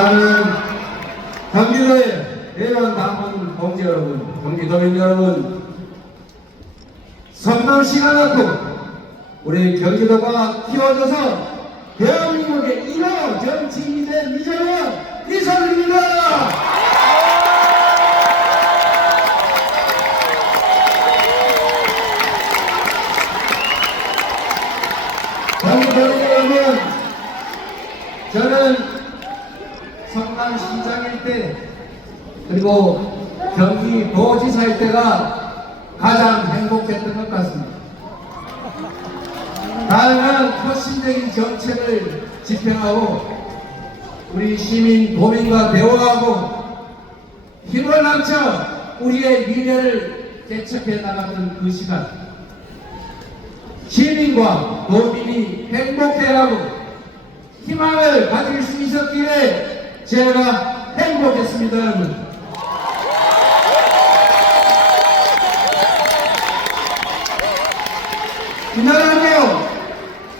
경기하는 경기도의 대원 당원 동지 여러분, 경기도민 여러분, 선거 시간 갖고 우리 경기도가 키워져서 대한민국의 1호 정치인이 된 이재명 이사입니다. 경기도민 여러분, 저는 성남시장일 때 그리고 경기도지사일 때가 가장 행복했던 것 같습니다. 다양한 혁신적인 정책을 집행하고 우리 시민 도민과 대화하고 힘을 합쳐 우리의 미래를 개척해 나갔던 그 시간 시민과 도민이 행복해하고 희망을 가질 수 있었기에 제가 행복했습니다, 여러분. 이 나라도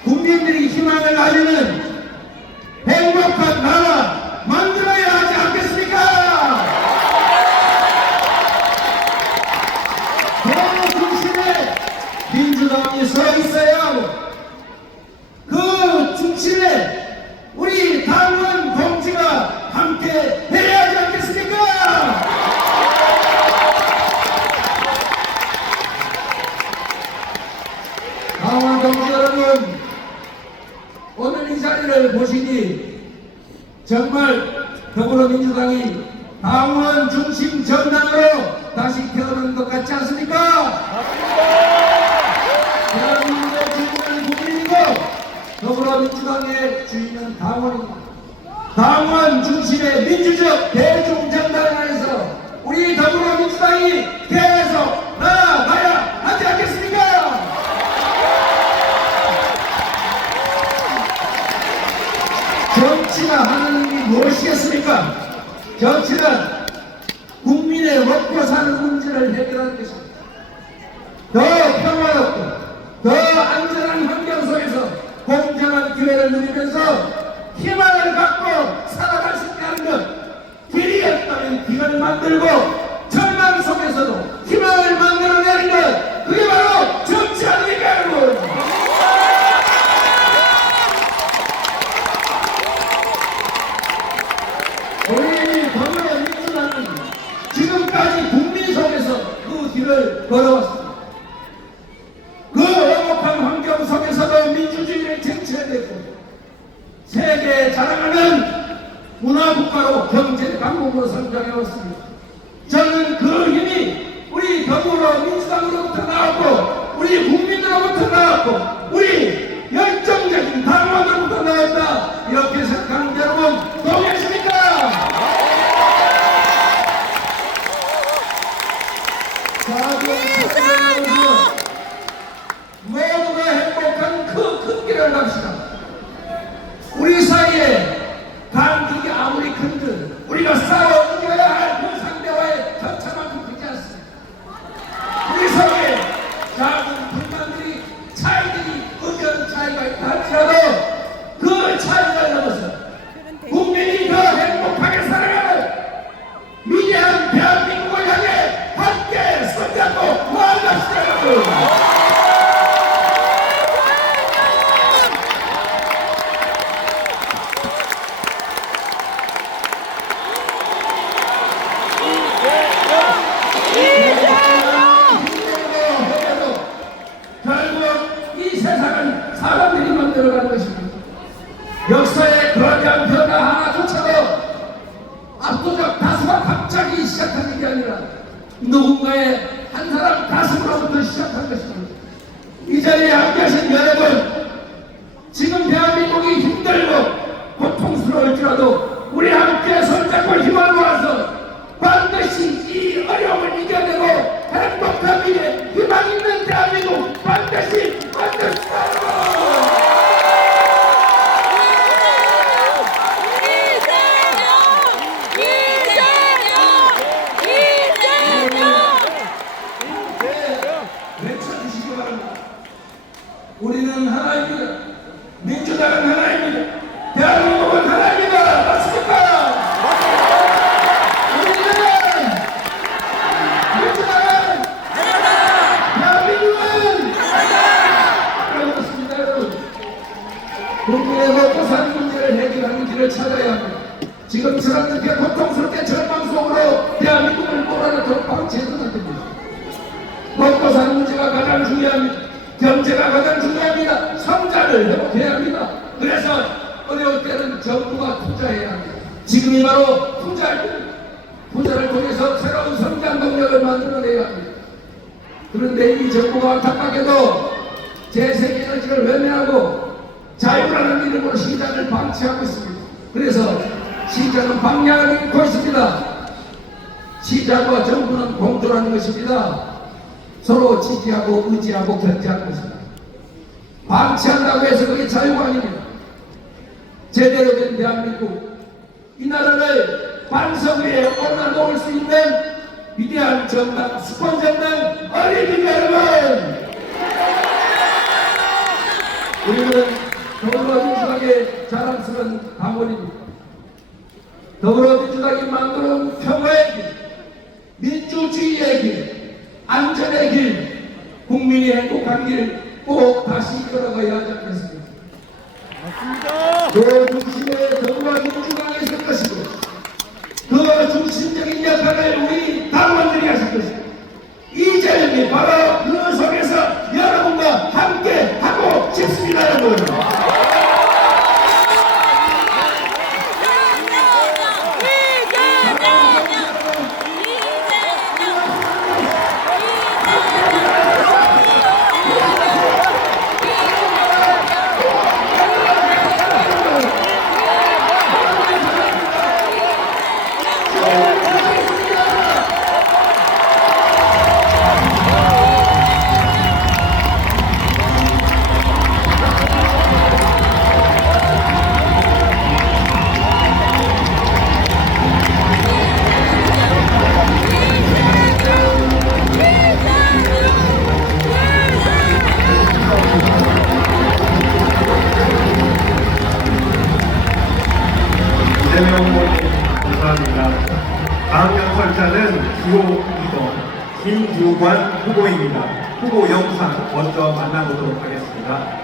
국민들이 희망을 가지는 행복한 나라 만들어야 하지 않겠습니까? 그 중심에 민주당이 서 있어야 하고 그 중심에 우리 당원 동지가 함께 해야 하지 않겠습니까? 당원 동지 여러분, 오늘 이 자리를 보시니 정말 더불어민주당이 당원 중심 정당으로 다시 태어난 것 같지 않습니까? 대한민국의 주인은 국민이고 더불어민주당의 주인은 당원입니다. 당원 중심의 민주적 대중정당을 위해서 우리 더불어민주당이 계 정치는 국민의 먹고 사는 문제를 해결하는 것입니다. 더 평화롭고 더 안전한 환경 속에서 공정한 기회를 누리면서 희망을 갖고 살아갈 수 있게 하는 것 길이 없다면 길을 만들고 절망 속에서도 희망을 만들어내는 것 그게 바로 정치 아닙니까 여러분 우리 더불어민주당은 지금까지 국민 속에서 그 길을 걸어왔습니다. 그 행복한 환경 속에서도 민주주의를 쟁취해냈고 세계에 자랑하는 문화국가로 경제 강국으로 성장해 왔습니다. 저는 그 힘이 우리 더불어민주당으로부터 나왔고 우리 국민으로부터 나왔고 우리 열정적인 당원으로부터 나왔다 이렇게 생각하는 여러분 동의하십니까? 모두가 행복한 그 큰 길을 갑시다. 우리 사이에 누군가의 한 사람 가슴으로부터 시작한 것입니다. 이 자리에 함께 하신 여러분, 지금 대한민국이 힘들고 고통스러울지라도 우리 함께 손잡고 희망을 주당은 하나입니다. 대한민국은 하나입니다. 맞습니까? 우리는 민주당은 대한민국은 그렇습니다 여러분. 국민의 먹고 사는 문제를 해결하는 길을 찾아야 합니다. 지금처럼 이렇게 고통스럽게 절망 속으로 대한민국을 몰아넣도록 방치해서는 안 됩니다. 먹고 사는 문제가 가장 중요합니다. 경제가 가장 중요합니다. 성장을 회복해야 합니다. 그래서 어려울 때는 정부가 투자해야 합니다. 지금이 바로 투자할 때입니다. 투자를 통해서 새로운 성장 동력을 만들어내야 합니다. 그런데 이 정부가 안타깝게도 재생에너지를 외면하고 자유라는 이름으로 시장을 방치하고 있습니다. 그래서 시장은 방향을 잃고 있습니다. 시장과 정부는 공존하는 것입니다. 서로 지지하고 의지하고 견제하는 것입니다. 방치한다고 해서 그게 자유가 아닙니다. 제대로 된 대한민국, 이 나라를 반석 위에 올라놓을 수 있는 위대한 정당, 수권 정당, 어린이 여러분! 우리는 더불어민주당의 자랑스러운 당원입니다. 더불어민주당이 만들어온 평화의 길, 민주주의의 길, 안전의 길, 국민이 행복한 길 꼭 다시 걸어가야 하지 않겠습니까? 그 중심에 기호 2번 김두관 후보입니다. 후보 영상 먼저 만나보도록 하겠습니다.